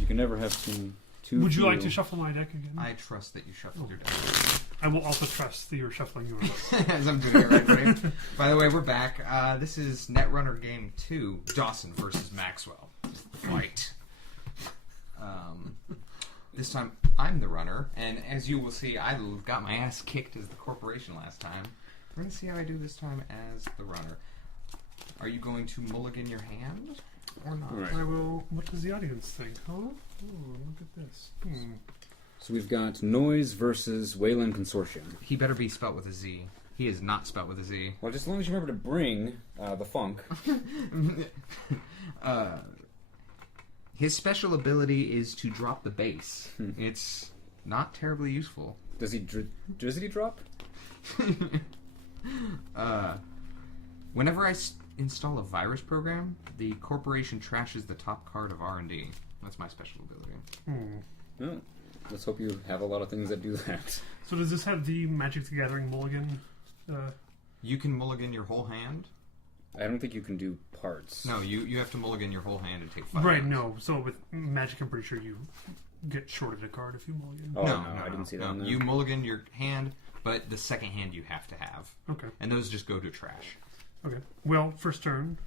You can never have too Would you few. like to shuffle my deck again? I trust that you shuffled your deck. I will also trust that you're shuffling yours. As I'm doing it right away. By the way, we're back. This is Netrunner Game 2, Dawson versus Maxwell. Fight. This time, I'm the runner, and as you will see, I got my ass kicked as the corporation last time. We're going to see how I do this time as the runner. Are you going to mulligan your hand, or not? Right. I will... What does the audience think? Huh? Oh, look at this. So we've got Noise versus Weyland Consortium. He better be spelt with a Z. He is not spelt with a Z. Well, just as long as you remember to bring the funk. His special ability is to drop the base. It's not terribly useful. Does he drop? Whenever I install a virus program, the corporation trashes the top card of R&D. That's my special ability. Oh, let's hope you have a lot of things that do that. So does this have the Magic the Gathering mulligan? You can mulligan your whole hand? I don't think you can do parts. No, you have to mulligan your whole hand and take 5 Right, rounds. no. So with Magic, I'm pretty sure you get shorted a card if you mulligan. Oh, No, I didn't see that. No. You mulligan your hand, but the second hand you have to have. Okay. And those just go to trash. Okay. Well, first turn.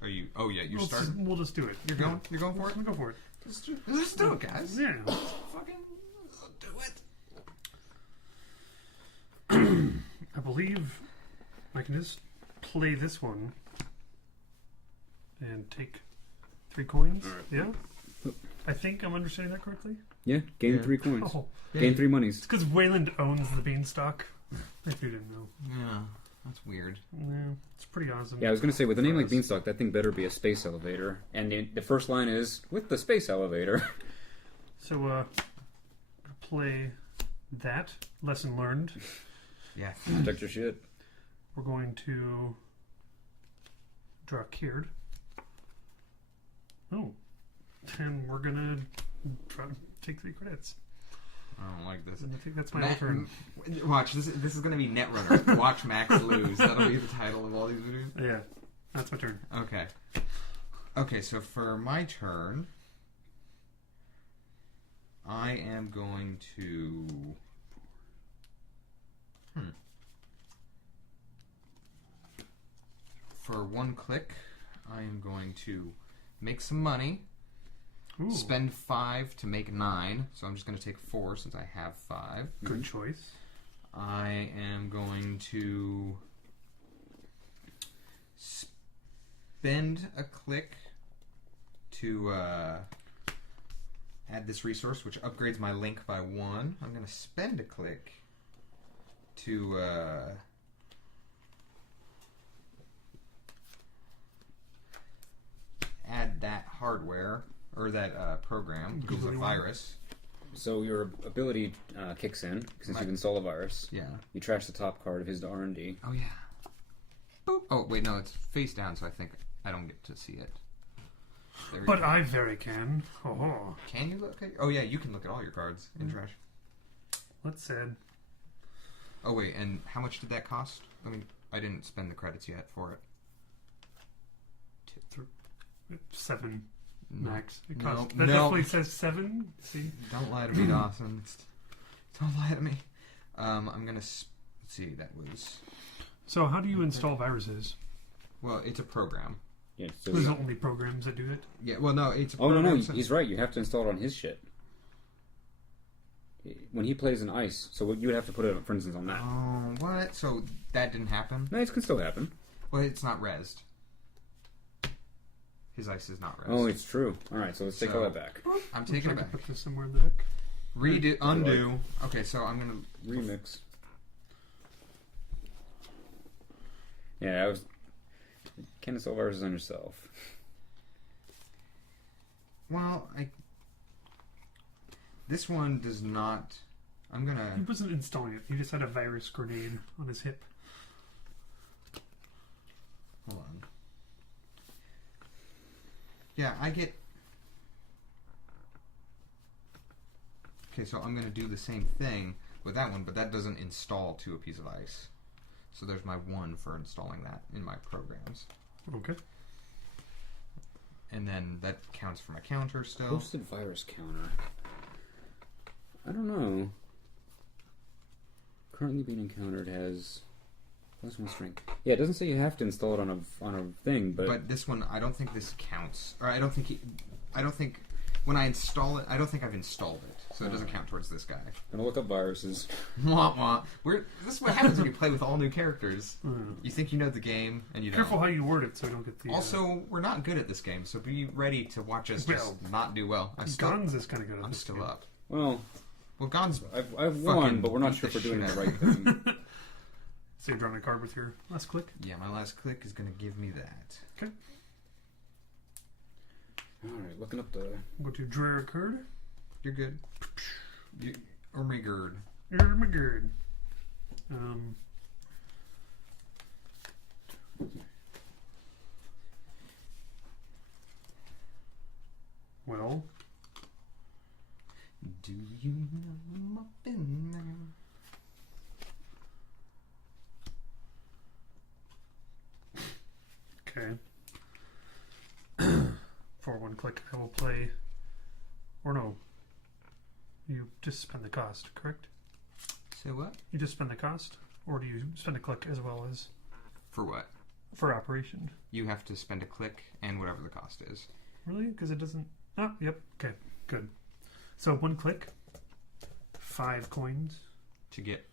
Are you... Oh, yeah, you're We'll starting? we'll just do it. You're going for it? We'll go for it. Let's do it, guys. Yeah. Fucking do it. I believe I can just play this one and take 3 coins. All right. Yeah? I think I'm understanding that correctly. Yeah, gain Yeah. 3 coins. Oh, Gain 3 monies. it's because Weyland owns the beanstalk. If you didn't know. Yeah, that's weird. Yeah, it's pretty awesome. Yeah, I was going to say, with a name like Gross. Beanstalk, that thing better be a space elevator. And the first line is, with the space elevator. So, play that. Lesson learned. Yeah. Protect your shit. We're going to draw a card. Oh. And we're going to try to take 3 credits. I don't like this. And I think that's my turn. Watch, this is going to be Netrunner. Watch Max lose. That'll be the title of all these videos. Yeah, that's my turn. Okay. Okay, so for my turn, I am going to... For 1 click, I am going to make some money. Ooh, Spend 5 to make 9, so I'm just going to take 4 since I have 5. good choice. I am going to spend a click to add this resource, which upgrades my link by 1. I'm going to spend a click to add that hardware. Or that program, which is a virus. So your ability kicks in, since you've installed a virus. Yeah. You trash the top card of his R&D. Oh, yeah. Boop. Oh, wait, no, it's face down, so I think I don't get to see it. There we But go. I very can. Oh, Can you look at... Oh, yeah, you can look at all your cards in trash. that's sad. Oh, wait, and how much did that cost? I didn't spend the credits yet for it. 7 No. max. It No, costs, that no. definitely says 7. See? Don't lie to me, Dawson. Don't lie to me. I'm gonna... Let's see, that was... So how do you install viruses? Well, it's a program. Yeah, so There's only programs that do it. Yeah, well, no, it's a Oh, program. no, he's right. You have to install it on his shit. When he plays an ice, so you would have to put it, for instance, on that. Oh, what? So that didn't happen? No, it can still happen. Well, it's not rezzed. His ice is not rezzed. Oh, it's true. All right, so let's take all that back. I'm taking it Trying to back. Put this somewhere in the deck. Redo, undo. Okay, so I'm gonna... Remix. Yeah, I was... Can't install viruses on yourself. Well, this one does not... I'm gonna... He wasn't installing it. He just had a virus grenade on his hip. Hold on. Yeah, I get... Okay, so I'm gonna do the same thing with that one, but that doesn't install to a piece of ice. So there's my 1 for installing that in my programs. Okay. And then that counts from a counter still. Hosted virus counter. I don't know. Currently being encountered has +1 strength. Yeah, it doesn't say you have to install it on a thing, But this one, I don't think this counts. Or I don't think when I install it, I don't think I've installed it, so it doesn't count towards this guy. I'm gonna look up viruses. Wah wah. This is what happens when you play with all new characters. You think you know the game, and you don't. Careful how you word it so you don't get the... Also, we're not good at this game, so be ready to watch us just not do well. Guns is kind of good at I'm this still game. up. Well, Guns... I've won, but we're not sure if we're doing the right thing. So you're drawing a card with your last click? Yeah, my last click is going to give me that. Okay. Alright, looking up the... Go to draw a card. You're good. Or me gird. You're my good. Well... Do you know I'm up in there? Okay. For 1 click, I will play... Or no. You just spend the cost, correct? Say what? You just spend the cost? Or do you spend a click as well as... For what? For operation? You have to spend a click and whatever the cost is. Really? Because it doesn't... Oh, yep. Okay, good. So 1 click, 5 coins To get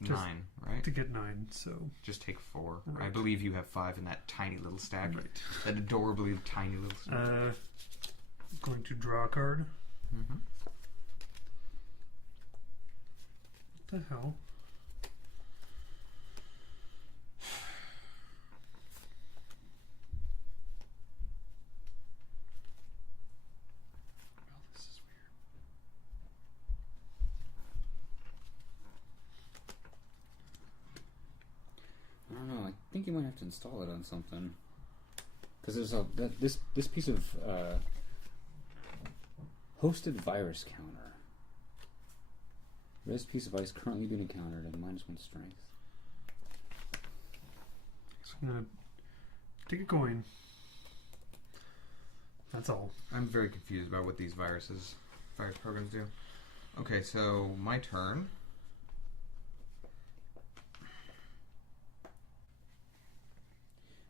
Just 9, right? to get 9, so... Just take 4. Right. I believe you have 5 in that tiny little stack. Right. That adorably tiny little stack. Going to draw a card. Mm-hmm. What the hell? Well, this is weird. I don't know, I think you might have to install it on something. Because there's this piece of hosted virus counter. Res piece of ice currently being encountered and -1 strength. So I'm gonna take a coin. That's all. I'm very confused about what these virus programs do. Okay, so my turn.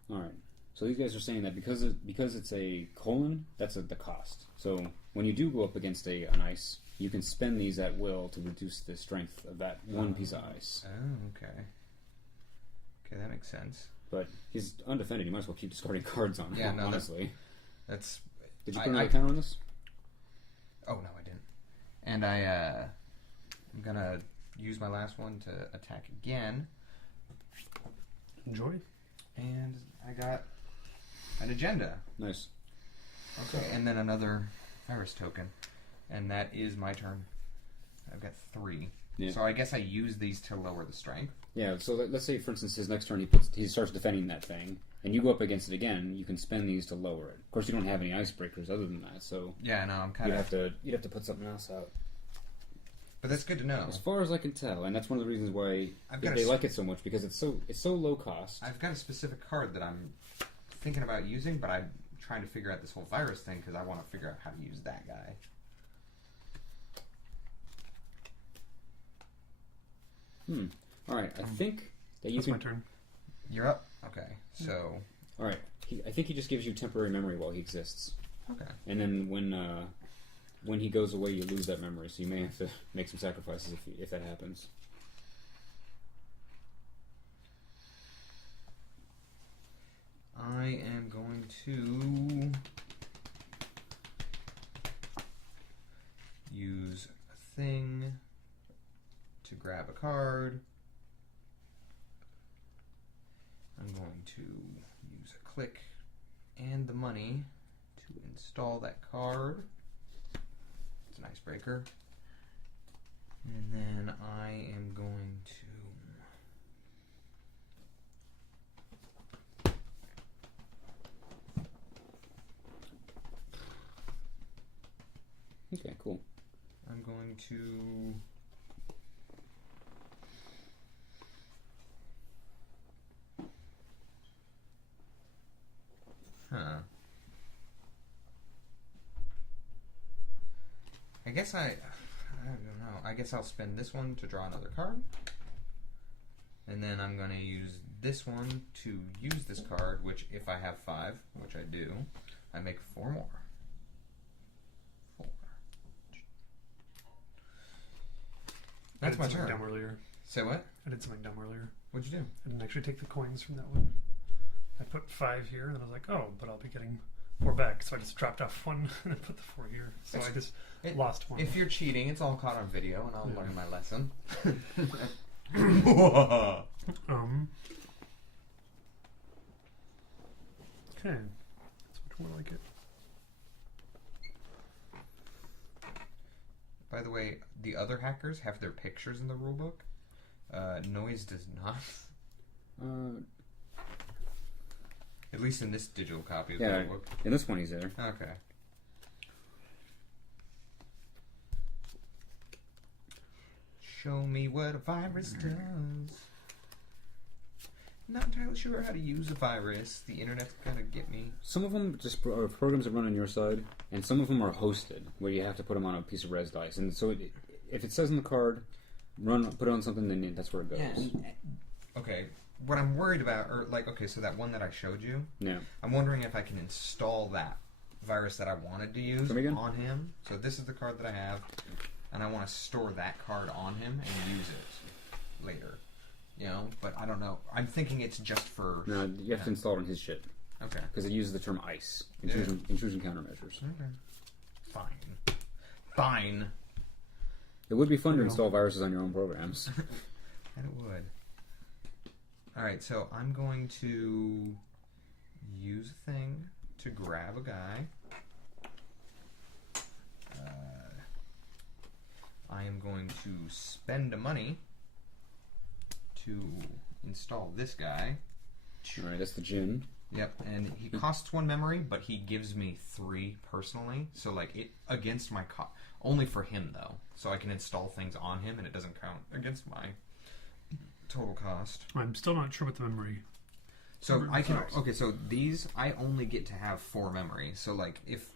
Alright. So these guys are saying that because it's a colon, that's the cost. So when you do go up against an ice, you can spend these at will to reduce the strength of that one piece of ice. Oh, okay. Okay, that makes sense. But he's undefended. You might as well keep discarding cards on him, Yeah, no, honestly. That's... Did you put another counter on this? Oh, no, I didn't. And I'm gonna use my last one to attack again. Enjoy. And I got an agenda. Nice. Okay, and then another virus token. And that is my turn. I've got 3. Yeah. So I guess I use these to lower the strength. Yeah, so let's say, for instance, his next turn he starts defending that thing, and you go up against it again. You can spend these to lower it. Of course, you don't have any icebreakers other than that, so Yeah, no, I'm kind you'd of... have to put something else out. But that's good to know. As far as I can tell, and that's one of the reasons why I've got they like it so much, because it's so low cost. I've got a specific card that I'm thinking about using, but I'm trying to figure out this whole virus thing because I want to figure out how to use that guy. All right, I think that you That's can. my turn. You're up? Okay, so... All right, I think he just gives you temporary memory while he exists, Okay. and then when he goes away, you lose that memory. So you may have to make some sacrifices if that happens. I am going to use a thing to grab a card. I'm going to use a click and the money to install that card. It's an icebreaker. And then I am going to... Okay, cool. I'm going to... Huh. guess I don't know. I guess I'll spend this one to draw another card. And then I'm going to use this one to use this card, which if I have 5, which I do, I make 4 more. 4. That's my turn. Dumb earlier. Say what? I did something dumb earlier. What'd you do? I didn't actually take the coins from that one. I put 5 here, and then I was like, oh, but I'll be getting 4 back. So I just dropped off 1 and then put the 4 here. So I just lost 1. If you're cheating, it's all caught on video, and I'll learn my lesson. Okay. That's much more like it. By the way, the other hackers have their pictures in the rulebook. Noise does not. At least in this digital copy of the rulebook. In this one he's there. Okay. Show me what a virus does. Not entirely sure how to use a virus. The internet's gonna get me. Some of them just are programs that run on your side, and some of them are hosted, where you have to put them on a piece of res dice. And so, if it says in the card, put it on something, then that's where it goes. Yeah. Okay, what I'm worried about, so that one that I showed you, Yeah. I'm wondering if I can install that virus that I wanted to use on him. So this is the card that I have, and I want to store that card on him and use it later. You know, but I don't know. I'm thinking it's just for... No, you have to install it on his shit. Okay. Because it uses the term ICE, intrusion countermeasures. Okay. Fine. It would be fun to install viruses on your own programs. And it would. Alright, so I'm going to use a thing to grab a guy. I am going to spend a money to install this guy. Alright, that's the Jinn. Yep, and he costs 1 memory, but he gives me 3 personally. So, like, it against my only for him though. So I can install things on him, and it doesn't count against my total cost. I'm still not sure what the memory. So I can. Okay, so these I only get to have 4 memory. So like if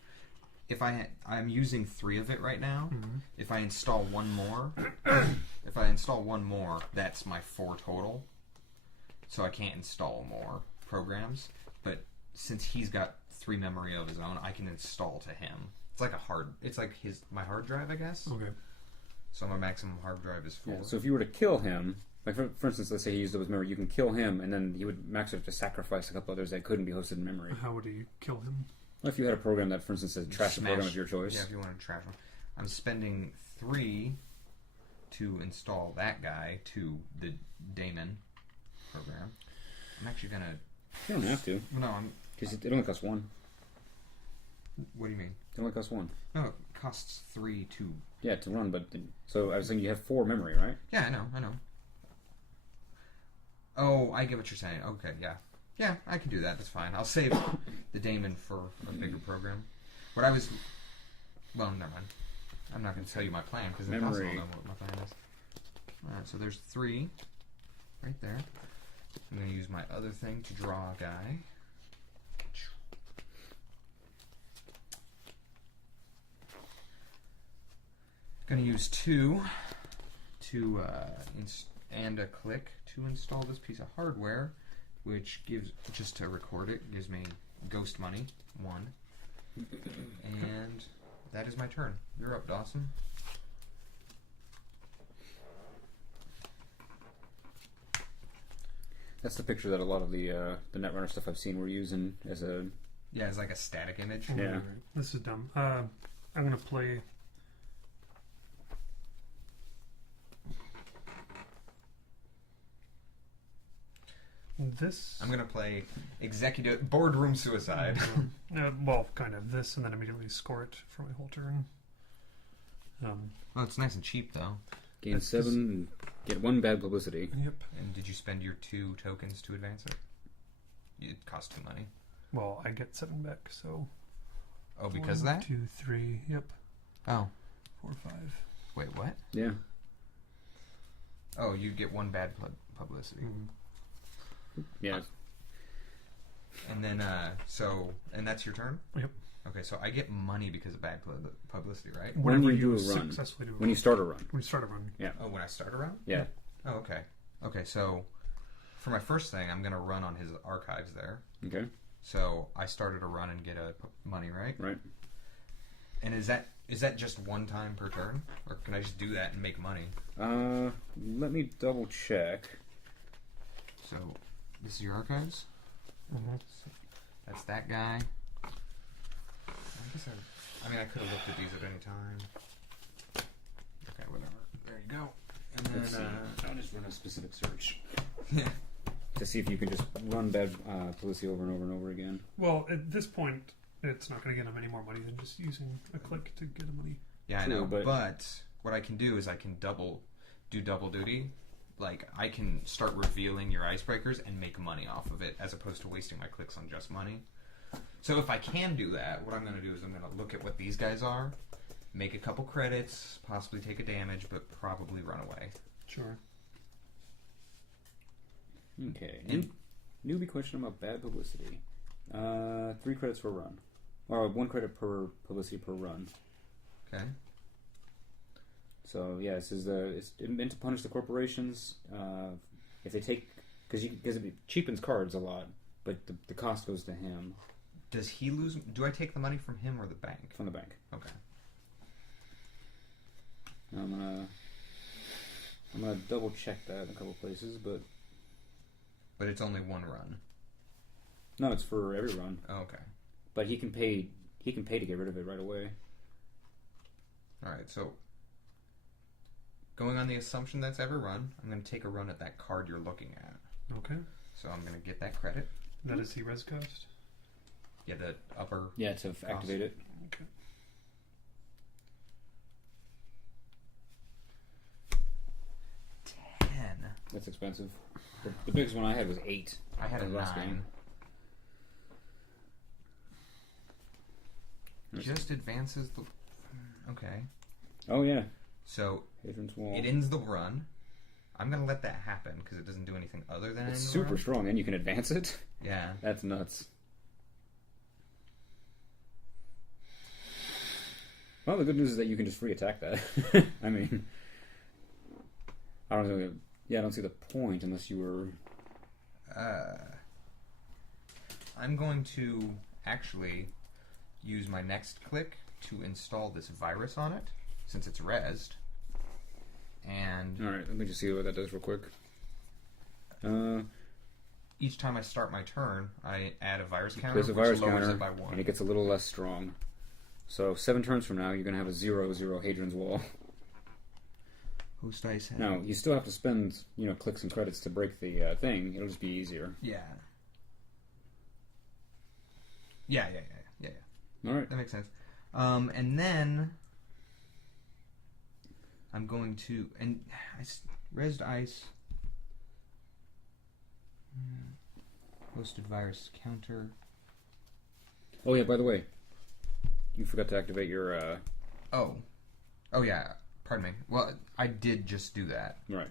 I'm using 3 of it right now. Mm-hmm. If I install 1 more, that's my 4 total. So I can't install more programs. But since he's got 3 memory of his own, I can install to him. It's like my hard drive, I guess. Okay. So my maximum hard drive is 4. Yeah, so if you were to kill him, like for instance, let's say he used up his memory, you can kill him, and then he would max have to sacrifice a couple others that couldn't be hosted in memory. How would he kill him? Well, if you had a program that, for instance, said trash the program of your choice. Yeah, if you wanted to trash one. I'm spending 3 to install that guy to the Daemon program. I'm actually gonna... You don't have to. No, I'm... Because it only costs 1. What do you mean? It only costs 1. No, it costs 3 to... Yeah, to run, but... So I was saying you have 4 memory, right? Yeah, I know. Oh, I get what you're saying. Okay, yeah. Yeah, I can do that. That's fine. I'll save the Daemon for a bigger program. What I was... Well, never mind. I'm not going to tell you my plan, because it's possible to know what my plan is. Alright, so there's 3 right there. I'm going to use my other thing to draw a guy. Going to use 2 to and a click to install this piece of hardware, which gives, just to record it, gives me ghost money 1, and that is my turn. You're up, Dawson. That's the picture that a lot of the Netrunner stuff I've seen were using as a... Yeah, it's like a static image. Yeah. Right. This is dumb. I'm going to play... This... I'm going to play executive boardroom suicide. Well, kind of. This, and then immediately score it for my whole turn. Well, it's nice and cheap, though. Gain 7 and get 1 bad publicity. Yep. And did you spend your 2 tokens to advance it? It cost 2 money. Well, I get 7 back, so... Oh, because 1, of that? 2, 3, yep. Oh. 4, 5. Wait, what? Yeah. Oh, you get 1 bad publicity. Mm-hmm. Yeah. And then, and that's your turn? Yep. Okay, so I get money because of bad publicity, right? When Whenever you do a run. successfully do a When run. you start a run. When you start a run. Yeah. Oh, when I start a run? Yeah. Oh, okay. Okay, so for my first thing, I'm going to run on his archives there. Okay. So I started a run and get money, right? Right. And is that just one time per turn? Or can I just do that and make money? Let me double check. So, this is your archives? Mm-hmm. That's that guy. I mean, I could have looked at these at any time. Okay, whatever. There you go. And then, Let's see. I'll just run a specific search. Yeah. To see if you can just run bad publicity over and over and over again. Well, at this point, it's not going to get him any more money than just using a click to get him money. Yeah, True, I know. but what I can do is I can do double duty. Like, I can start revealing your icebreakers and make money off of it, as opposed to wasting my clicks on just money. So if I can do that, what I'm going to do is I'm going to look at what these guys are, make a couple credits, possibly take a damage, but probably run away. Sure. Okay. Newbie question about bad publicity. 3 credits per run. Or 1 credit per publicity per run. Okay. So yeah, this is it's meant to punish the corporations if they take because it cheapens cards a lot, but the cost goes to him. Does he lose? Do I take the money from him or the bank? From the bank. Okay. I'm gonna double check that in a couple places, but it's only 1 run. no, it's for every run. Oh, okay. But he can pay to get rid of it right away. All right. So going on the assumption that's every run, I'm going to take a run at that card you're looking at. Okay. So I'm going to get that credit. That is the res cost? Yeah, the upper. Yeah, to activate it. Okay. That's expensive. The biggest one I had was 8. I had a in the last 9. game. Just advances the. Okay. Oh yeah. So Hadrian's Wall. it ends the run. I'm going to let that happen because it doesn't do anything other than It's end the super run. strong, and you can advance it. Yeah. That's nuts. Well, the good news is that you can just free attack that. I mean, I don't know. Yeah, I don't see the point unless you were. I'm going to actually use my next click to install this virus on it, since it's rezzed. And All right, let me just see what that does real quick. each time I start my turn, I add a virus counter, Place a which virus lowers counter, it by 1. and it gets a little less strong. So 7 turns from now, you're going to have a 0/0 Hadrian's Wall. Whose dice have? Now, you still have to spend, clicks and credits to break the thing. It'll just be easier. Yeah. Yeah. All right. That makes sense. And then I'm going to rezzed ice. Hosted virus counter. Oh yeah, by the way, you forgot to activate your. Oh yeah. Pardon me. Well, I did just do that. Right.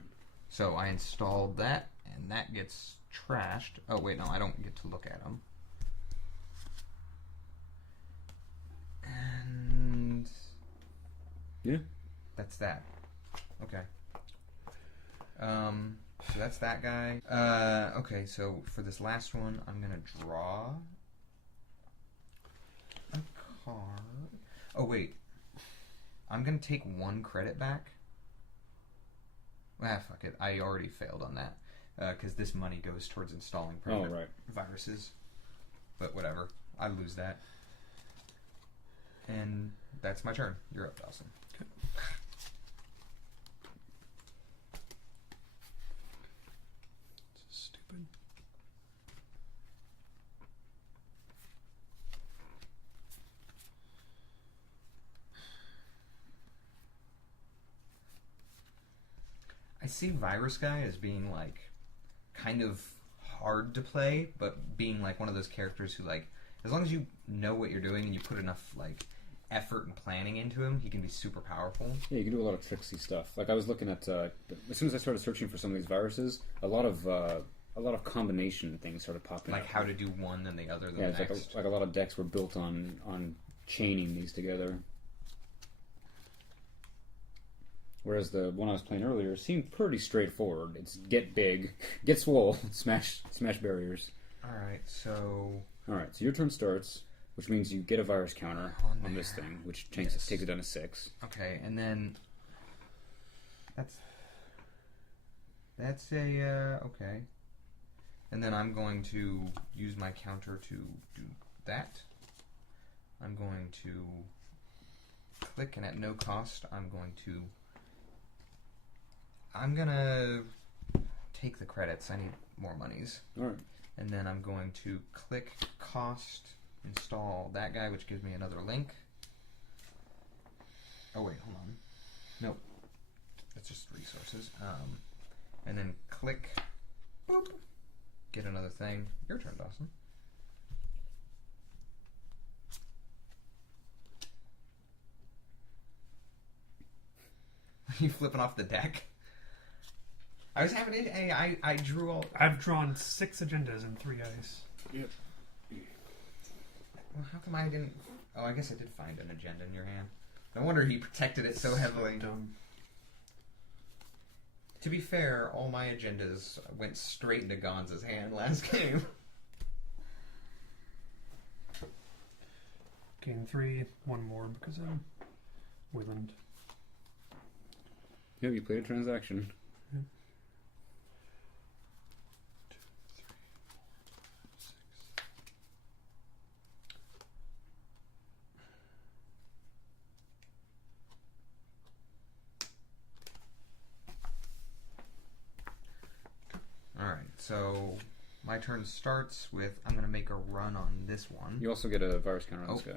So I installed that, and that gets trashed. Oh wait, no, I don't get to look at them. And Yeah. that's that. Okay. So that's that guy. Okay, so for this last one, I'm gonna draw a card. Oh wait, I'm gonna take 1 credit back. Fuck it. I already failed on that because this money goes towards installing permanent right. viruses. But whatever, I lose that, and that's my turn. You're up, Dawson. Okay. Stupid. I see Virus Guy as being like kind of hard to play, but being like one of those characters who like, as long as you know what you're doing and you put enough like effort and planning into him, he can be super powerful. Yeah, you can do a lot of tricksy stuff. Like I was looking at as soon as I started searching for some of these viruses, a lot of combination things started popping Like up. how to do one then the other, then Yeah, the it's next. like a lot of decks were built on chaining these together. Whereas the one I was playing earlier seemed pretty straightforward. It's get big, get swole, smash barriers. Alright, so... Alright, so your turn starts, which means you get a virus counter on this thing, which takes it down to 6. Okay, and then... That's a, okay. And then I'm going to use my counter to do that. I'm going to click, and at no cost, I'm gonna take the credits. I need more monies. Alright. And then I'm going to click cost, install that guy, which gives me another link. Oh wait, hold on. Nope. That's just resources. And then click, boop, get another thing. Your turn, Dawson. Are you flipping off the deck? I was having it. Hey, I drew all. I've drawn 6 agendas and 3 ice. Yep. Well, how come I didn't? Oh, I guess I did find an agenda in your hand. No wonder he protected it so heavily. Dumb. To be fair, all my agendas went straight into Gonza's hand last game. Gain 3, 1 more because I'm Weyland. Yep, you played a transaction. Yep. 2, 3, 4, 5, 6. Alright, so my turn starts with I'm going to make a run on this one. You also get a virus counter on this guy.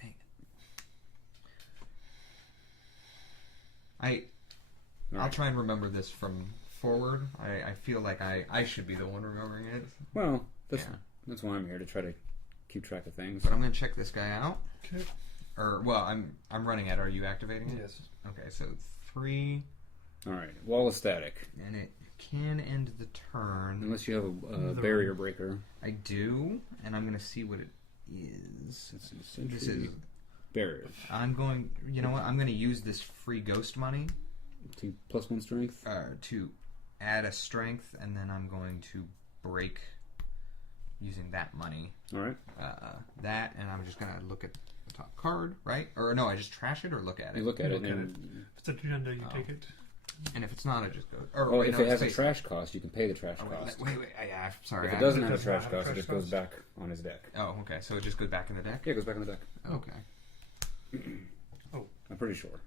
Dang it. I'll try and remember this from forward. I feel like I should be the one remembering it. Well, that's why I'm here, to try to keep track of things. But I'm going to check this guy out. Okay. Or, well, I'm running it. Are you activating it? Yes. Okay, so 3. Alright, wall is static. And it can end the turn. Unless you have a barrier breaker. I do, and I'm going to see what it is. This is barrier. I'm going, you know what, I'm going to use this free ghost money. To +1 strength? To add a strength, and then I'm going to break using that money. Alright. That, and I'm just going to look at the top card, right? Or no, I just trash it or look at it? You look at it. If it's an agenda, you take it. And if it's not, I just go... if it has a trash cost, you can pay the trash cost. Wait, sorry. If it doesn't have a trash cost, it just goes back on his deck. Oh, okay, so it just goes back in the deck? Yeah, it goes back on the deck. Okay. I'm pretty sure.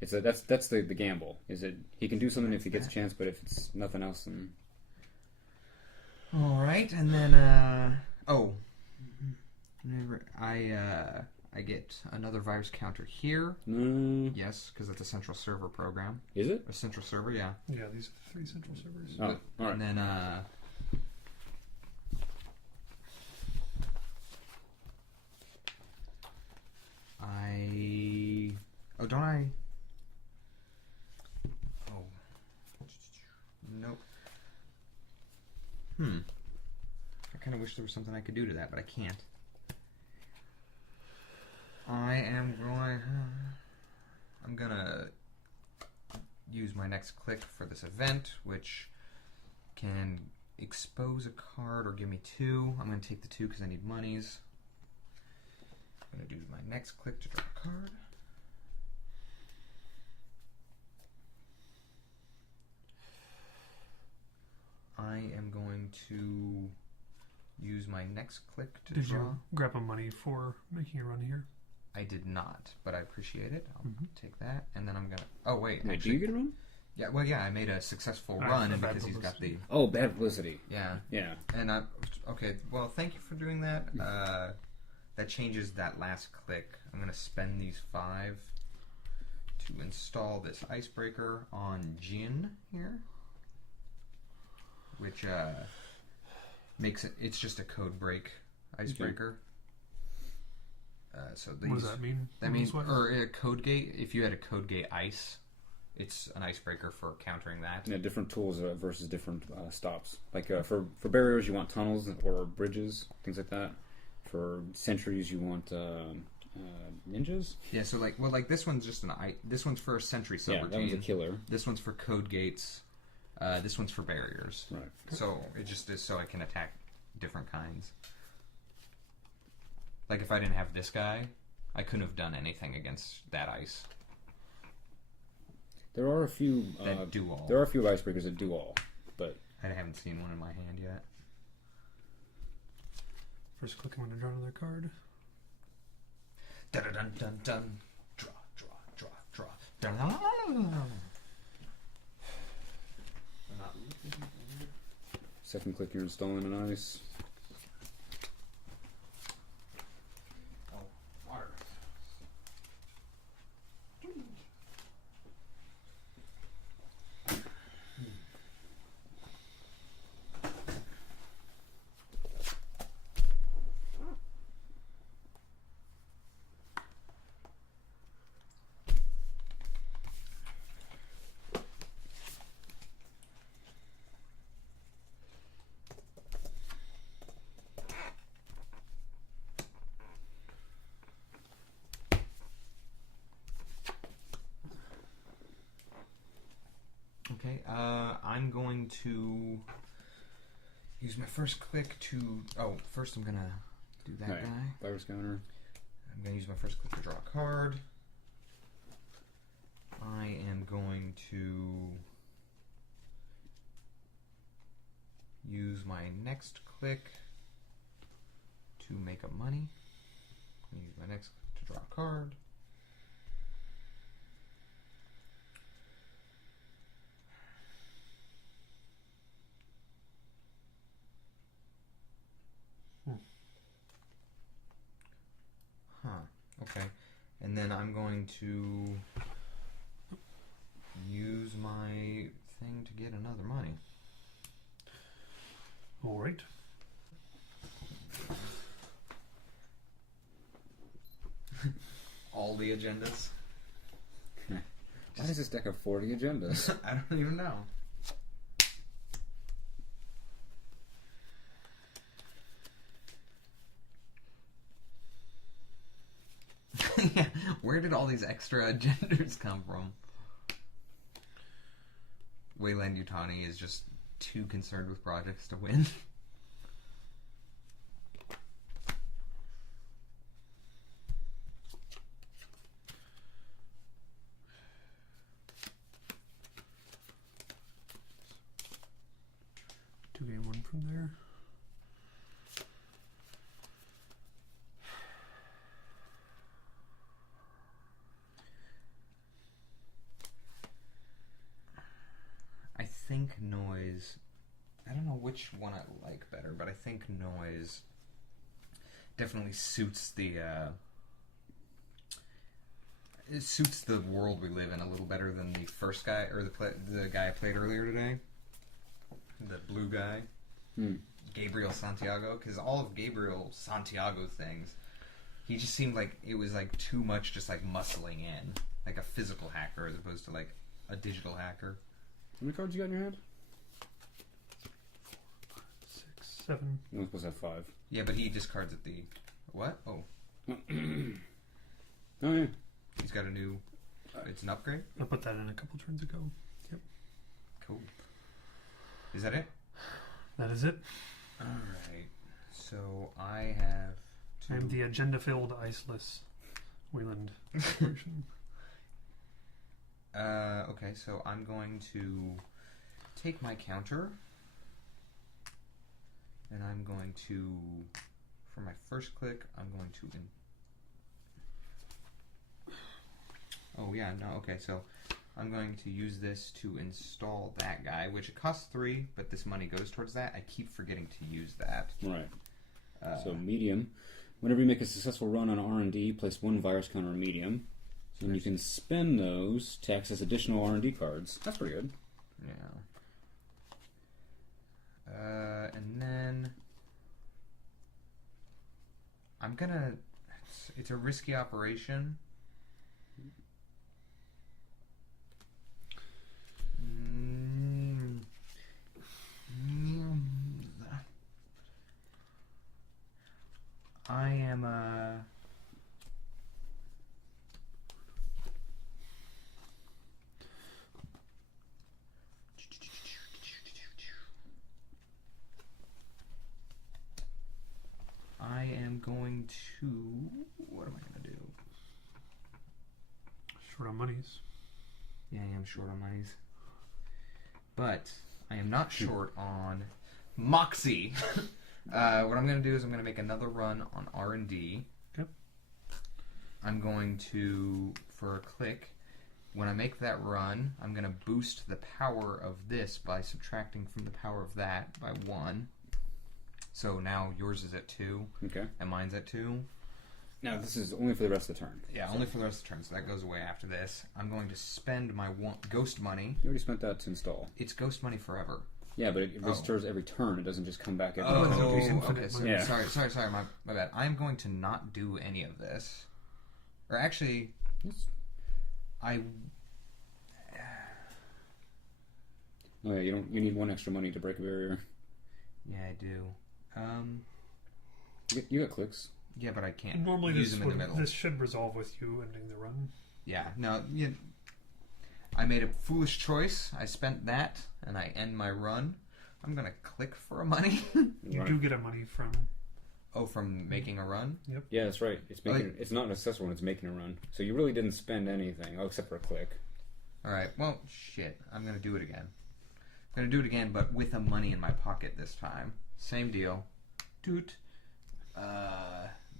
That's the gamble. Is it he can do something if he gets a chance, but if it's nothing else, then... Alright, and then, I get another virus counter here. Yes, because it's a central server program. Is it? A central server, yeah. Yeah, these are the 3 central servers. Oh, alright. And then, don't I? Oh. Nope. I kind of wish there was something I could do to that, but I can't. I'm gonna use my next click for this event, which can expose a card or give me 2. I'm gonna take the 2 because I need monies. I'm gonna do my next click to draw a card. I am going to use my next click to draw. Did you grab a money for making a run here? I did not, but I appreciate it. I'll take that, and then I'm gonna... Oh, wait. Wait, do you get a run? Yeah, well, yeah, I made a successful run, and because he's got the... Oh, bad publicity. Yeah. Yeah. And okay, well, thank you for doing that. That changes that last click. I'm gonna spend these 5 to install this icebreaker on Jin here. Which makes it's just a code break icebreaker. So these, what does that mean? That means, or a code gate. If you had a code gate ice, it's an icebreaker for countering that. Yeah, different tools versus different stops. Like for barriers, you want tunnels or bridges, things like that. For sentries, you want ninjas. Yeah. So like this one's just this one's for a sentry subroutine. Yeah, that one's a killer. This one's for code gates. This one's for barriers. Right. So it just is so I can attack different kinds. Like if I didn't have this guy, I couldn't have done anything against that ice. There are a few That do all. There are a few icebreakers that do all, but I haven't seen one in my hand yet. First click, I'm going to draw another card. Dun dun dun dun. Draw, draw, draw, draw. Dun dun dun dun. second click you're installing an ice. Oh, water. Okay, I'm going to use my first click to... Oh, first I'm going to do that Right. guy. Virus counter. I'm going to use my first click to draw a card. I am going to use my next click to make a money. I'm going to use my next click to draw a card. Okay, and then I'm going to use my thing to get another money. All right. All the agendas? Why does this deck have 40 agendas? I don't even know. Yeah, where did all these extra agendas come from? Weyland Yutani is just too concerned with projects to win. Two game one from there. I think noise... I don't know which one I like better, but I think noise definitely suits the... it suits the world we live in a little better than the first guy, or the guy I played earlier today. The blue guy. Gabriel Santiago, because all of Gabriel Santiago's things, he just seemed like it was like too much just like muscling in. Like a physical hacker as opposed to like a digital hacker. How many cards you got in your hand? 6, 7. You're supposed to have 5. Yeah, but he discards at the... What? Oh. Oh yeah. He's got a new... it's an upgrade? I put that in a couple turns ago. Yep. Cool. Is that it? That is it. Alright. So I have to... I'm the agenda-filled, iceless Weyland version. Okay, so I'm going to take my counter, and I'm going to, for my first click, I'm going to, oh yeah, no, okay, so I'm going to use this to install that guy, which it costs 3, but this money goes towards that. I keep forgetting to use that. Right. So medium. Whenever you make a successful run on R&D, place 1 virus counter on medium. And you can spend those to access additional R&D cards. That's pretty good. Yeah. And then I'm gonna... It's a risky operation. I going to... What am I going to do? Short on monies. Yeah, I am short on monies. But I am not short on Moxie. What I'm going to do is I'm going to make another run on R&D. Yep. I'm going to, for a click, when I make that run, I'm going to boost the power of this by subtracting from the power of that by 1. So now yours is at 2. Okay. And mine's at 2. Now, this is only for the rest of the turn. Yeah, only for the rest of the turn, so that goes away after this. I'm going to spend my ghost money. You already spent that to install. It's ghost money forever. Yeah, but it restores every turn. It doesn't just come back every Oh, turn. okay. So, Yeah. Sorry, my bad. I'm going to not do any of this. Or actually, I... Oh yeah, you need 1 extra money to break a barrier. Yeah, I do. You got clicks. Yeah, but I can't And normally use them in the middle. this should resolve with you ending the run. Yeah, no, I made a foolish choice. I spent that, and I end my run. I'm going to click for a money. You do get a money from... Oh, from making a run? Yep. Yeah, that's right. It's making. It's not an successful one. It's making a run. So you really didn't spend anything, except for a click. All right. Well, shit. I'm going to do it again. I'm going to do it again, but with a money in my pocket this time. Same deal. Toot.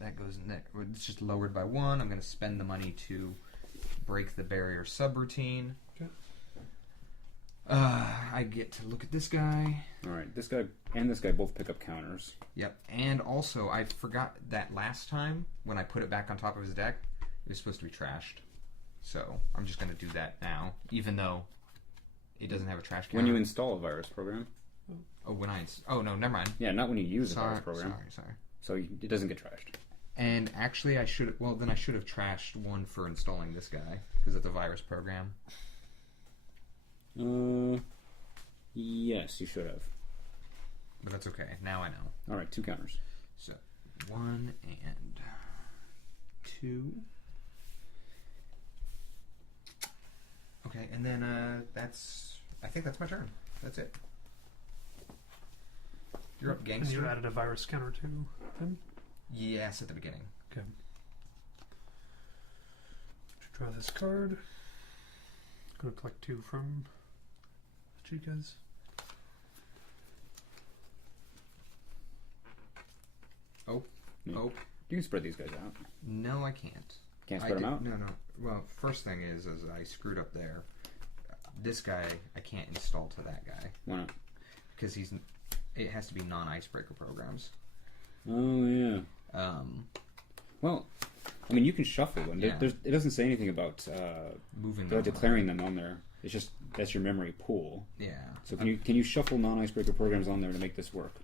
That goes in there. It's just lowered by 1. I'm going to spend the money to break the barrier subroutine. Okay. I get to look at this guy. All right, this guy and this guy both pick up counters. Yep. And also, I forgot that last time when I put it back on top of his deck, it was supposed to be trashed. So I'm just going to do that now, even though it doesn't have a trash counter. When you install a virus program. Oh, oh, no, never mind. Yeah, not when you use a virus program. Sorry. So it doesn't get trashed. And actually, I should have trashed 1 for installing this guy, because it's a virus program. Yes, you should have. But that's okay. Now I know. All right, 2 counters. So, 1 and 2. Okay, and then I think that's my turn. That's it. You're up, And gangster. you added a virus counter to him? Yes, at the beginning. Okay. Draw this card. Going to collect 2 from the Chicas. Oh. Yeah. Oh. You can spread these guys out. No, I can't. Can't spread them out? No. Well, first thing is I screwed up there. This guy, I can't install to that guy. Why not? Because it has to be non-icebreaker programs. Oh, yeah. Well, I mean, you can shuffle them. Yeah. It doesn't say anything about Moving them. declaring them on there. It's just that's your memory pool. Yeah. So can you shuffle non-icebreaker programs on there to make this work?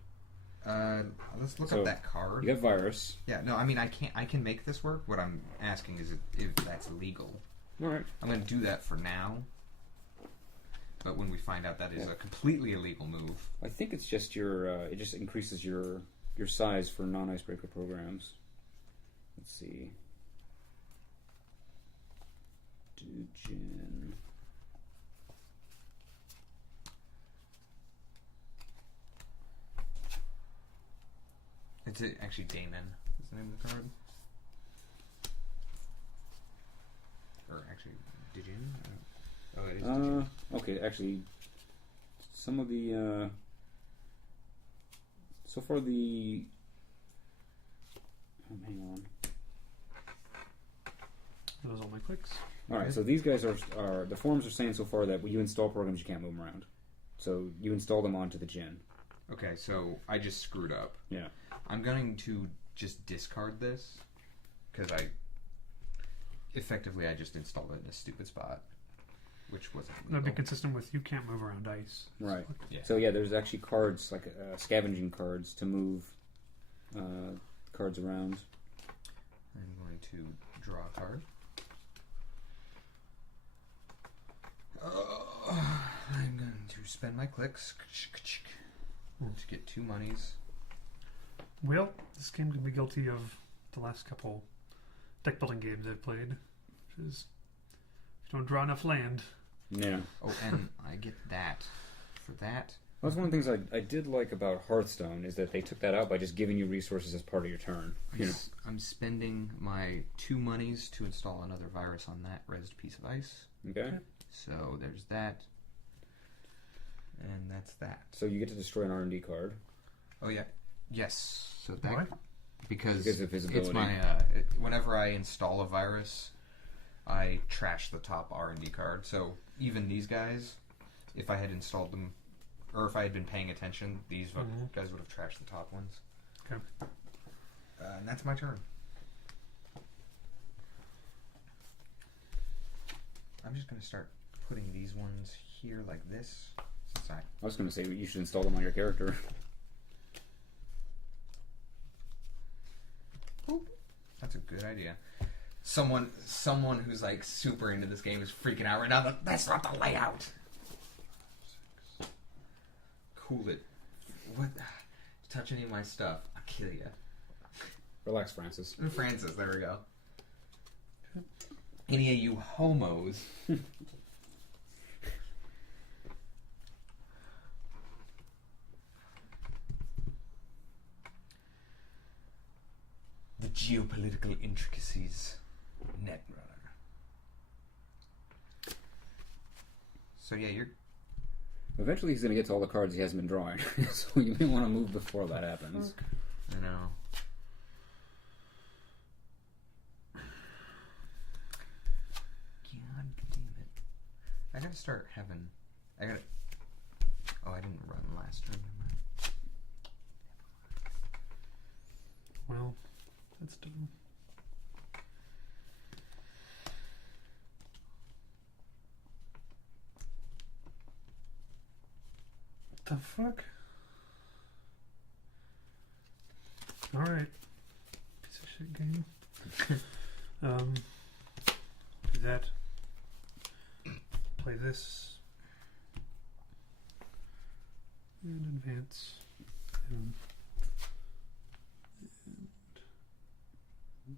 Let's look up that card. You got virus. Yeah, no, I mean, I can make this work. What I'm asking is if that's legal. All right. I'm going to do that for now. But when we find out that is a completely illegal move. I think it's just your. It just increases your size for non-icebreaker programs. Let's see. Dujin. It's actually Damon is the name of the card. Or actually, did you? Oh, it is Dujin. Okay, actually, some of the. So far, the. Oh, hang on. Those are all my clicks. All right, so these guys are the forums are saying so far that when you install programs, you can't move them around. So you install them onto the gin. Okay, so I just screwed up. Yeah. I'm going to just discard this because I just installed it in a stupid spot, which wasn't legal. That'd be consistent with you can't move around ice. Right. Yeah. So yeah, there's actually cards like scavenging cards to move cards around. I'm going to draw a card. I'm going to spend my clicks to get 2 monies. Well, this game can be guilty of the last couple deck building games I've played, which is if you don't draw enough land. Yeah. Oh, and I get that for that. That's one of the things I did like about Hearthstone is that they took that out by just giving you resources as part of your turn. I'm spending my 2 monies to install another virus on that rezzed piece of ice. Okay. So there's that. And that's that. So you get to destroy an R&D card. Oh, yeah. Yes. So that... What? Because of visibility. it's my... whenever I install a virus, I trash the top R&D card. So even these guys, if I had installed them... Or if I had been paying attention, these guys would have trashed the top ones. Okay. And that's my turn. I'm just going to start putting these ones here like this. Since I was going to say you should install them on your character. That's a good idea. Someone who's like super into this game is freaking out right now. That's not the layout. Cool it. What? Touch any of my stuff, I'll kill you. Relax, Francis. Francis, there we go. Any of you homos. The geopolitical intricacies. Netrunner. So yeah, you're... Eventually he's going to get to all the cards he hasn't been drawing, so you may want to move before that happens. I know. God damn it. I gotta start having... Oh, I didn't run last turn. Well, that's done. The fuck? Alright. Piece of shit game. Do that. Play this. And advance.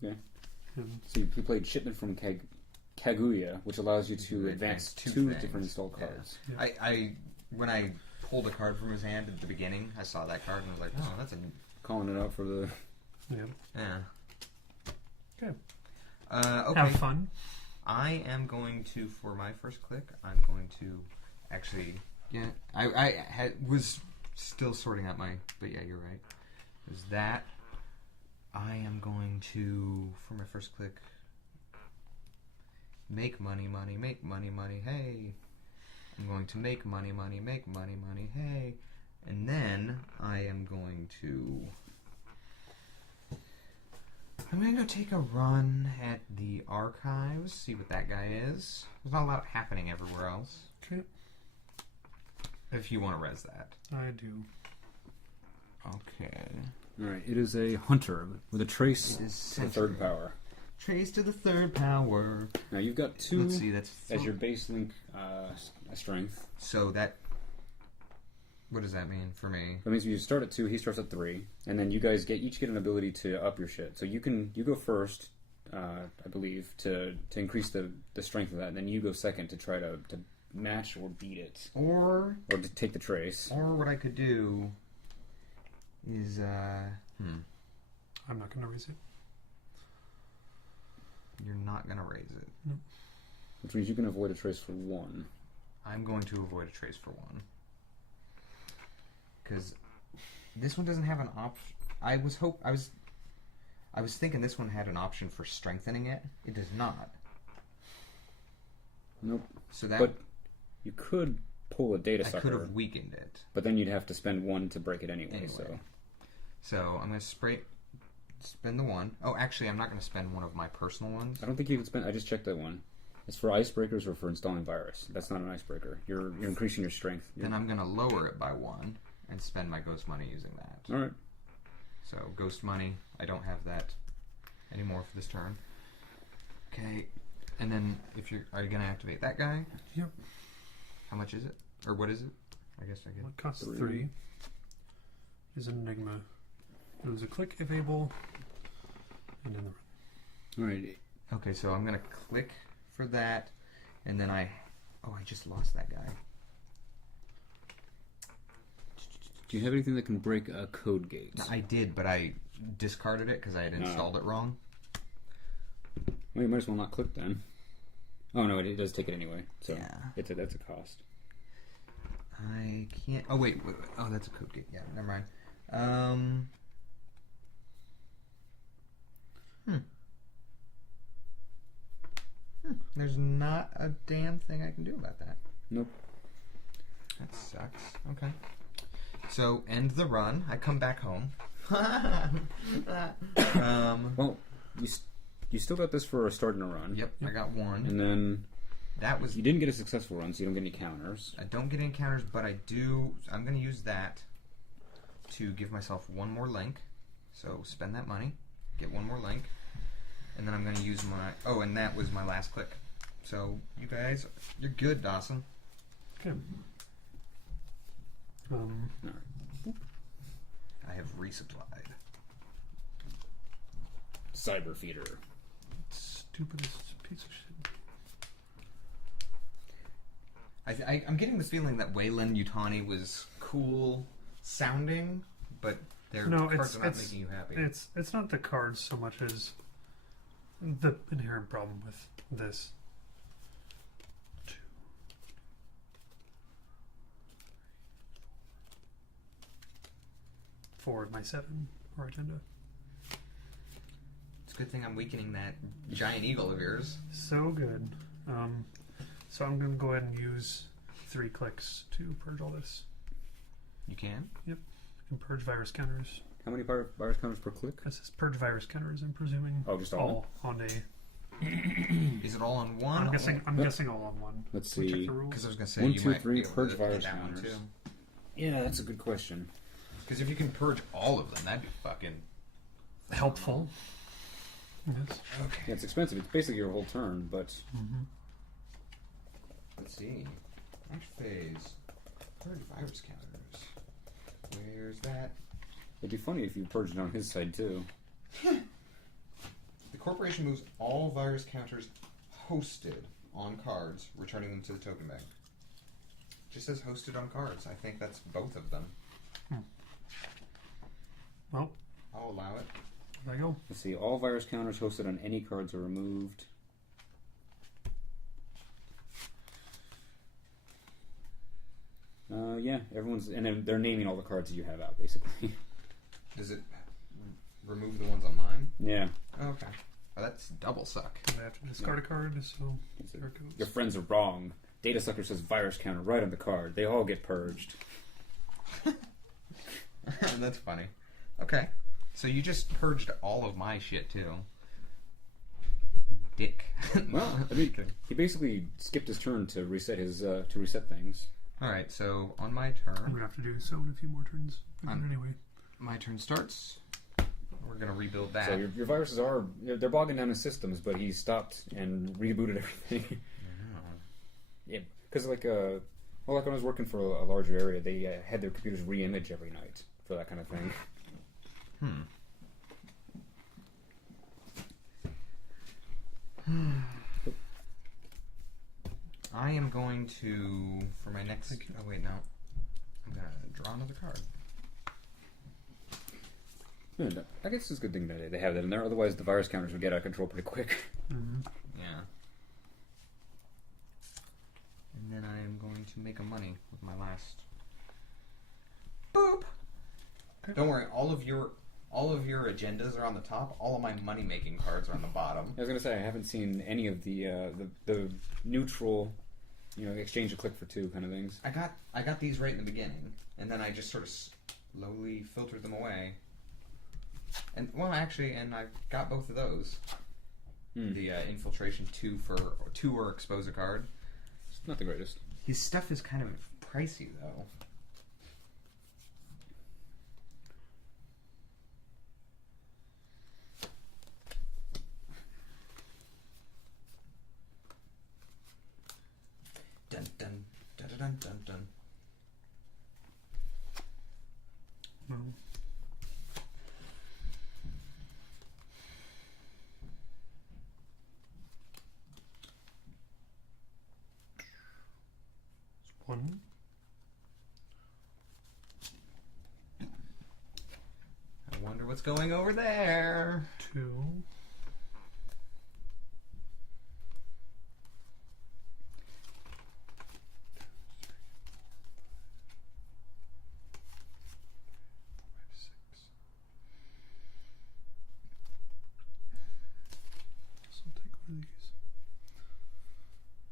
Okay. So you played Shipment from Kaguya, which allows you to advance two different installed cards. Yeah. I when I pulled a card from his hand at the beginning, I saw that card and was like, oh, that's a... Calling it out for the... Yeah. Okay. Okay. Have fun. I am going to, for my first click, I'm going to actually... Yeah, I was still sorting out my... But yeah, you're right. There's that. I am going to, for my first click, make money, make money, hey. I'm going to make money, hey. And then I am going to... I'm going to go take a run at the archives, see what that guy is. There's not a lot happening everywhere else. Okay. If you want to res that. I do. Okay. Alright, it is a hunter with a trace to the third power. Trace to the third power. Now you've got 2 Let's see, that's as your base link strength. So that... What does that mean for me? That means you start at 2, he starts at 3, and then you guys each get an ability to up your shit. So you go first, I believe, to increase the strength of that, and then you go second to try to match or beat it. Or to take the trace. Or what I could do is I'm not gonna raise it. You're not gonna raise it. Nope. Which means you can avoid a trace for 1. I'm going to avoid a trace for 1. Because this one doesn't have an option. I was thinking this one had an option for strengthening it. It does not. Nope. So that. But you could pull a data sucker. I could have weakened it. But then you'd have to spend 1 to break it anyway. So I'm going to spend the 1. Oh, actually, I'm not going to spend one of my personal ones. I don't think you can spend. I just checked that one. It's for icebreakers or for installing virus. That's not an icebreaker. You're increasing your strength. Then I'm going to lower it by 1 and spend my ghost money using that. All right. So ghost money. I don't have that anymore for this turn. Okay. And then are you going to activate that guy? Yep. How much is it? Or what is it? I guess I get it costs 3. Is an enigma. It was a click if able, and then the run. All right. Okay, so I'm gonna click for that, and then I just lost that guy. Do you have anything that can break a code gate? I did, but I discarded it because I had installed it wrong. Well, you might as well not click then. Oh no, it does take it anyway. So Yeah. that's a cost. I can't. Oh wait. Oh, that's a code gate. Yeah, never mind. There's not a damn thing I can do about that. Nope. That sucks. Okay. So end the run. I come back home. Well, you still got this for starting a run. Yep, I got one. And then That was. you didn't get a successful run, so you don't get any counters. I don't get any counters, but I do. I'm going to use that to give myself one more link. So spend that money, get one more link, and then I'm going to use my. Oh, and that was my last click. So you guys, you're good, Dawson. Okay. I have resupplied. Cyber feeder. Stupidest piece of shit. I'm getting the feeling that Weyland Yutani was cool sounding, but their cards are not making you happy. It's not the cards so much as the inherent problem with this. Forward my 7 or agenda. It's a good thing I'm weakening that giant eagle of yours. So good. So I'm going to go ahead and use 3 clicks to purge all this. You can? Yep. And purge virus counters. How many virus counters per click? This is purge virus counters, I'm presuming. Oh, just all? On a... Is it all on one? I'm guessing all on one. Let's We see. check the rules. Because I was going to say 1, you 2, might 3, be able purge to virus get that one counters. too. Yeah, that's a good question. Because if you can purge all of them, that'd be fucking Helpful. Yes. okay. Yeah, it's expensive. It's basically your whole turn, but Let's see. Next phase. Purge virus counters. Where's that? it'd be funny if you purged it on his side too. The corporation moves all virus counters hosted on cards, returning them to the token bank. Just says hosted on cards. I think that's both of them. Well, I'll allow it. there you go. Let's see. All virus counters hosted on any cards are removed. Yeah, everyone's and they're naming all the cards that you have out, basically. Does it remove the ones on mine? Yeah. Oh, okay. Oh, that's double suck. I have to discard a card, so there it goes. Your friends are wrong. Data Sucker says virus counter right on the card. They all get purged. That's funny. Okay. So you just purged all of my shit too. Dick. Well, I mean, he basically skipped his turn to reset his to reset things. Alright, so on my I'm turn, going to have to do so in a few more turns. But anyway. my turn starts. We're gonna rebuild that. So your viruses they're bogging down his systems, but he stopped and rebooted everything. Yeah, because like when I was working for a larger area, they had their computers re-image every night for that kind of thing. I am going to, for my next... Oh, wait, no. I'm going to draw another card. Yeah, no, I guess it's a good thing that they have that in there. Otherwise, the virus counters would get out of control pretty quick. Yeah. And then I am going to make a money with my last... Boop! Okay. Don't worry, all of your agendas are on the top. All of my money-making cards are on the bottom. I was going to say, I haven't seen any of the neutral, exchange a click for 2 kind of things. I got these right in the beginning, and then I just sort of slowly filtered them away. And I got both of those. The infiltration 2 or expose a card. It's not the greatest. His stuff is kind of pricey though. Dun dun dun dun dun dun. No. One. What's going over there? 2.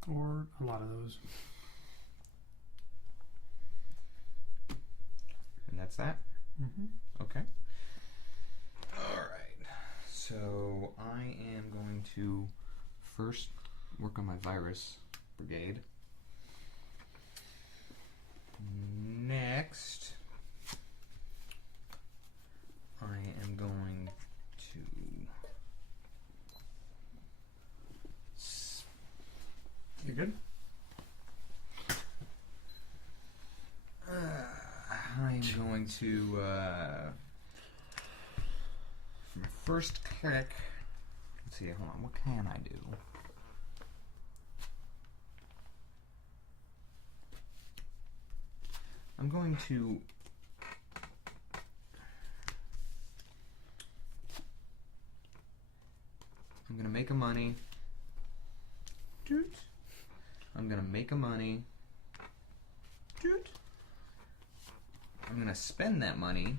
Or a lot of those. And that's that? Mm-hmm. Okay. Alright. So I am going to first work on my virus brigade. Next, I am going to You good? I'm going to from first click. Let's see. Hold on. What can I do? I'm going to. I'm gonna make a money. Doot. I'm gonna make a money. Doot. I'm gonna spend that money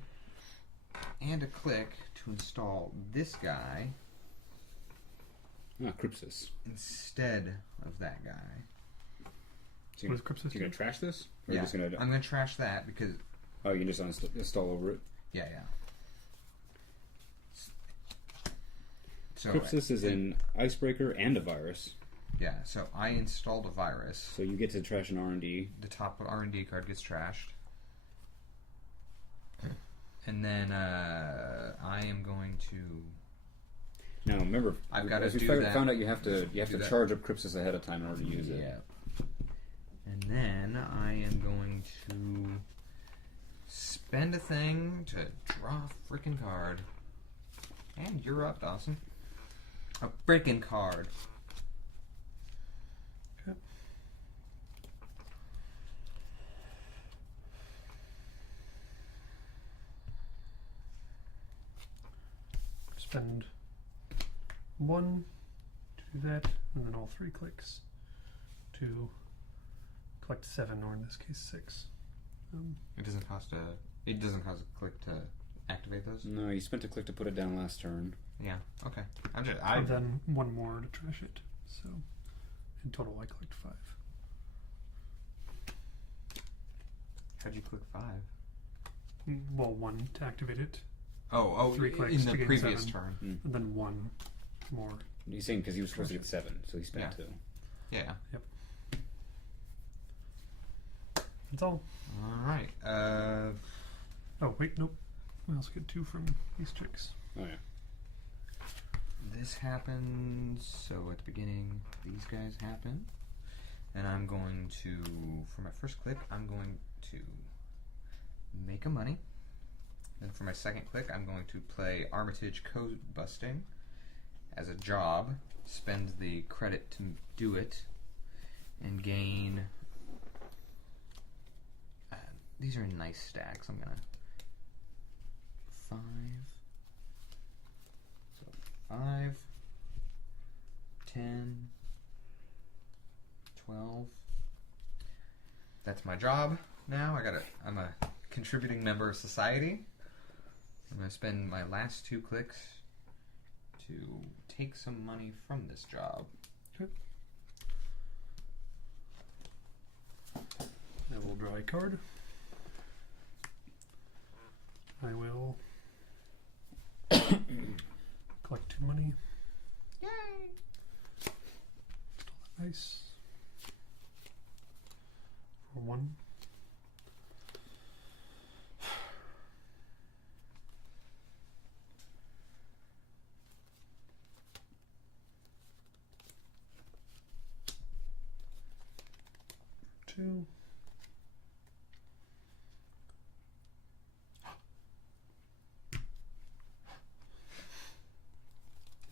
and a click to install this guy Crypsis. instead of that guy. So What does Crypsis you do? gonna trash this? Or Yeah, you just gonna, I'm gonna trash that because oh, you can just install over it? yeah. So Crypsis is an icebreaker and a virus. yeah. So I installed a virus. So you get to trash an R&D. The top R&D card gets trashed. And then I am going to. Now remember, I've gotta as we do that. found out you have to Do that. charge up Crypsis ahead of time in order to use it. Yeah. And then I am going to spend a thing to draw a freaking card. And you're up, Dawson. A freaking card. Okay. Spend 1 to do that, and then all 3 clicks to collect 7, or in this case 6. It doesn't cost a click to activate those. No, you spent a click to put it down last turn. Yeah. Okay. And then 1 more to trash it. So in total, I collect 5. How'd you click 5? Well, 1 to activate it, Oh, 3 clicks in to the gain previous 7. turn. and then 1 more. He's saying because he was supposed to get 7, so he spent Yeah. 2. Yeah. That's all. All right. Oh, wait, nope. I also get 2 from these chicks. Oh yeah. This happens. So at the beginning, these guys happen, and I'm going to, for my first click, I'm going to make a money. And for my second click, I'm going to play Armitage Code Busting as a job, spend the credit to do it, and gain. These are nice stacks. I'm gonna 5. So 5, 10, 12. That's my job now. I'm a contributing member of society. I'm gonna spend my last 2 clicks to take some money from this job. Okay. I will draw a card. I will collect 2 money. Yay! Nice. For 1. Two.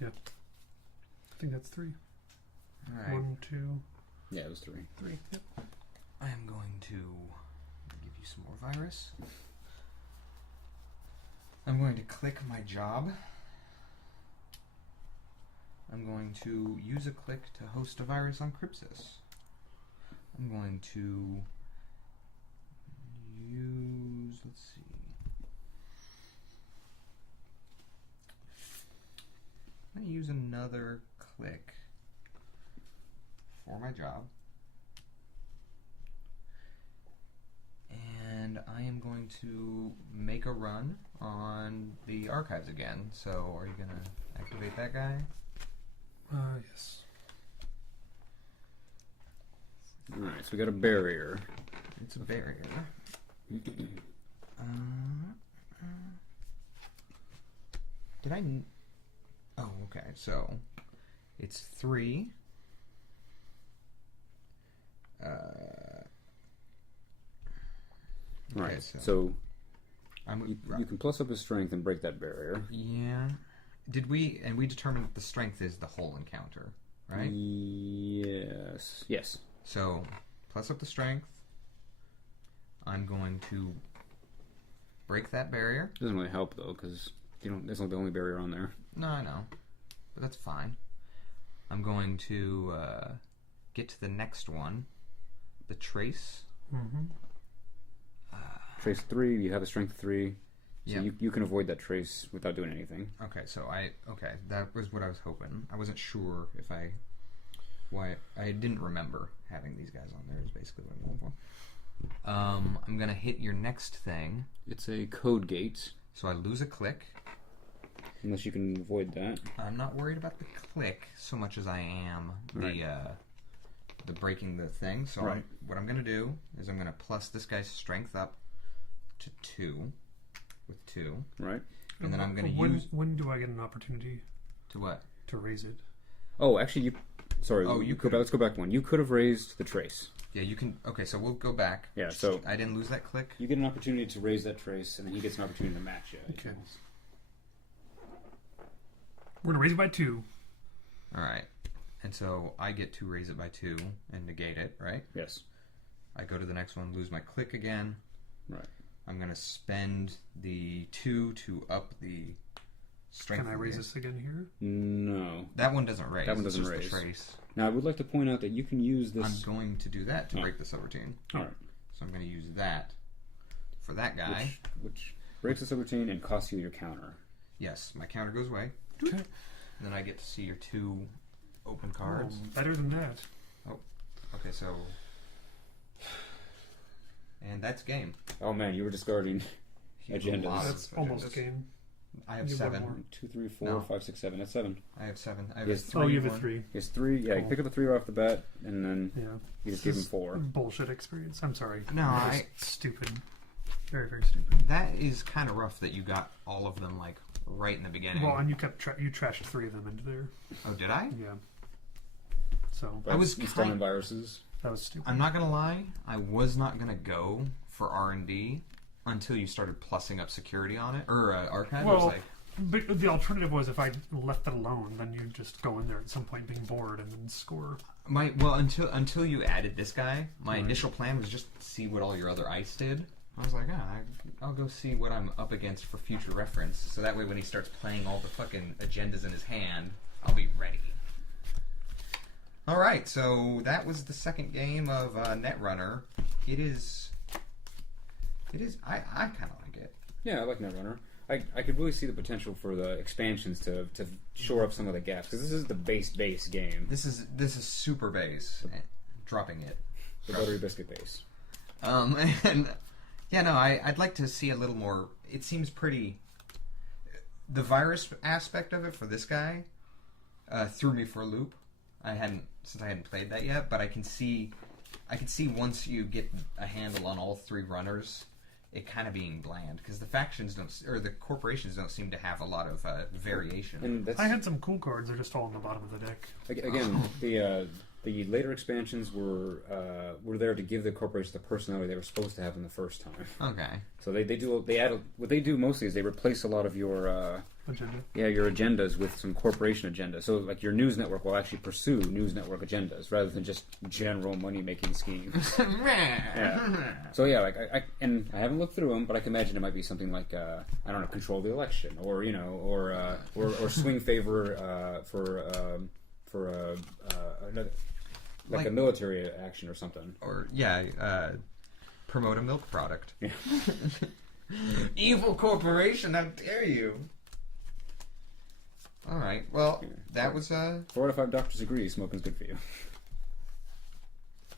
Yeah. I think that's 3. All right. 1, 2, Yeah, it was 3. 3. Yep. I am going to give you some more virus. I'm going to click my job. I'm going to use a click to host a virus on Crypsis. I'm going to use, let's see. I'm going to use another click for my job. And I am going to make a run on the archives again. So are you going to activate that guy? Yes. Alright, so we got a barrier. It's a barrier. Did I... Oh, okay. So it's 3. Right, Okay, so I'm, you can plus up his strength and break that barrier. yeah. Did we... And we determined that the strength is the whole encounter, right? Yes. Yes. So, plus up the strength. I'm going to break that barrier. Doesn't really help though, because that's not the only barrier on there. No, I know. But that's fine. I'm going to get to the next one. The trace. Mm-hmm. Trace 3, you have a strength 3. So Yeah. you can avoid that trace without doing anything. Okay, so that was what I was hoping. I wasn't sure if I didn't remember having these guys on there is basically what I'm going for. I'm gonna hit your next thing. It's a code gate, So I lose a click. unless you can avoid that. I'm not worried about the click so much as I am the breaking the thing. So Right. what I'm gonna do is I'm gonna plus this guy's strength up to 2 with 2. Right? And then I'm gonna when, use When do I get an opportunity to what? to raise it? Oh, actually, Sorry, Oh, you let's go back one. You could have raised the trace. Yeah, you can. Okay, so we'll go back. Yeah, so I didn't lose that click. you get an opportunity to raise that trace, and then he gets an opportunity to match it. Okay. We're gonna raise it by 2. All right, and so I get to raise it by 2 and negate it. Right. Yes. I go to the next one, lose my click again. Right. I'm gonna spend the 2 to up the strength. Can I raise this again here? No. That one doesn't raise. That one doesn't it's just raise. The trace. Now, I would like to point out that you can use this. I'm going to do that to Oh. break the subroutine. All right. So I'm going to use that for that guy. Which breaks the subroutine and costs you your counter. Yes, my counter goes away. Okay. And then I get to see your 2 open cards. Oh, better than that. Okay, so... And that's game. Oh man, you were discarding agendas. Lots That's of almost agendas. game. I have You 7. want more. 2, 3, 4, No. 5, 6, 7. That's 7. I have 7. I have Yes. a 3. Oh, you have a one. 3. He has 3. Yeah, you Cool. pick up a 3 right off the bat, and then Yeah. you just This give him is 4. Bullshit experience. I'm sorry. No, That was I- stupid. Very, very stupid. That is kind of rough that you got all of them, like, right in the beginning. Well, and you kept you trashed 3 of them into there. Oh, did I? Yeah. So But I was installing kind- viruses. that was stupid. I'm not going to lie. I was not going to go for R&D until you started plussing up security on it. Or archive. I was Well, like, but the alternative was if I left it alone, then you just go in there at some point being bored and then score. until you added this guy, my Right. initial plan was just to see what all your other ice did. I was like, I'll go see what I'm up against for future reference, so that way when he starts playing all the fucking agendas in his hand, I'll be ready. Alright, so that was the second game of Netrunner. It is, I kind of like it. Yeah, I like Netrunner. I could really see the potential for the expansions to shore up some of the gaps, because this is the base game. This is super base, dropping it. The buttery biscuit base. And yeah, no, I'd like to see a little more. It seems pretty. The virus aspect of it for this guy threw me for a loop. Since I hadn't played that yet, but I can see once you get a handle on all 3 runners, it kind of being bland, because the factions the corporations don't seem to have a lot of variation. And that's, I had some cool cards. They're just all on the bottom of the deck. again, The later expansions were there to give the corporation the personality they were supposed to have in the first time. Okay. So they add what they do mostly is they replace a lot of your Agenda. your agendas with some corporation agendas. So like your news network will actually pursue news network agendas rather than just general money making schemes. Yeah. So yeah, like I haven't looked through them, but I can imagine it might be something like I don't know, control the election, or or swing favor for like a military action or something. Or promote a milk product. Yeah. Evil corporation! How dare you? All right. Well, that was 4 out of 5 doctors agree smoking's good for you.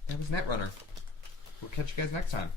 that was Netrunner. We'll catch you guys next time.